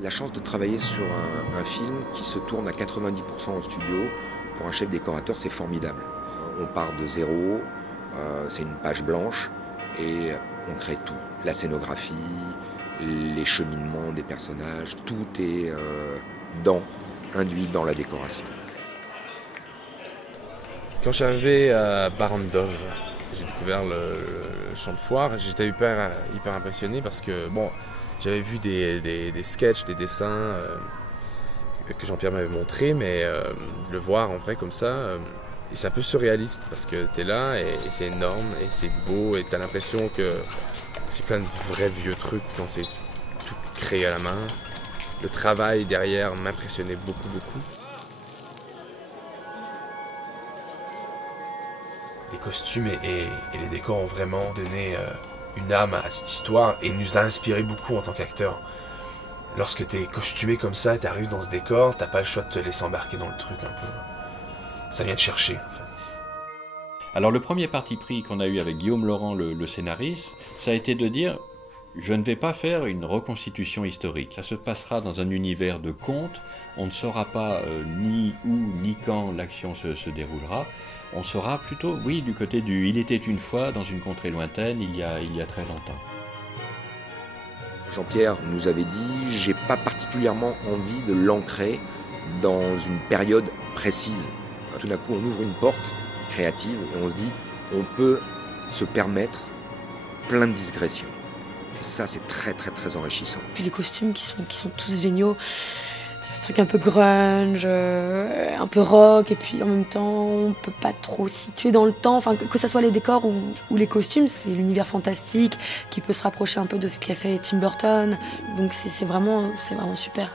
La chance de travailler sur un film qui se tourne à 90% en studio, pour un chef décorateur, c'est formidable. On part de zéro, c'est une page blanche et on crée tout. La scénographie, les cheminements des personnages, tout est induit dans la décoration. Quand j'arrivais à Barrandov, j'ai découvert le champ de foire. J'étais hyper impressionné parce que bon, j'avais vu des sketchs, des dessins que Jean-Pierre m'avait montré, mais le voir en vrai comme ça, et c'est un peu surréaliste parce que t'es là et c'est énorme et c'est beau et t'as l'impression que c'est plein de vrais vieux trucs quand c'est tout créé à la main. Le travail derrière m'impressionnait beaucoup. Les costumes et les décors ont vraiment donné une âme à cette histoire et nous a inspiré beaucoup en tant qu'acteurs. Lorsque t'es costumé comme ça et t'arrives dans ce décor, t'as pas le choix de te laisser embarquer dans le truc un peu. Ça vient te chercher en fait. Alors le premier parti pris qu'on a eu avec Guillaume Laurent, le scénariste, ça a été de dire je ne vais pas faire une reconstitution historique. Ça se passera dans un univers de contes. On ne saura pas ni où ni quand l'action se déroulera. On sera plutôt, oui, du côté du « il était une fois dans une contrée lointaine, il y a très longtemps ». Jean-Pierre nous avait dit « j'ai pas particulièrement envie de l'ancrer dans une période précise ». Tout d'un coup, on ouvre une porte créative et on se dit « on peut se permettre plein de digressions ». Et ça, c'est très enrichissant. Puis les costumes qui sont tous géniaux. Ce truc un peu grunge, un peu rock, et puis en même temps, on peut pas trop situer dans le temps. Enfin, que ce soit les décors ou les costumes, c'est l'univers fantastique qui peut se rapprocher un peu de ce qu'a fait Tim Burton. Donc c'est vraiment super.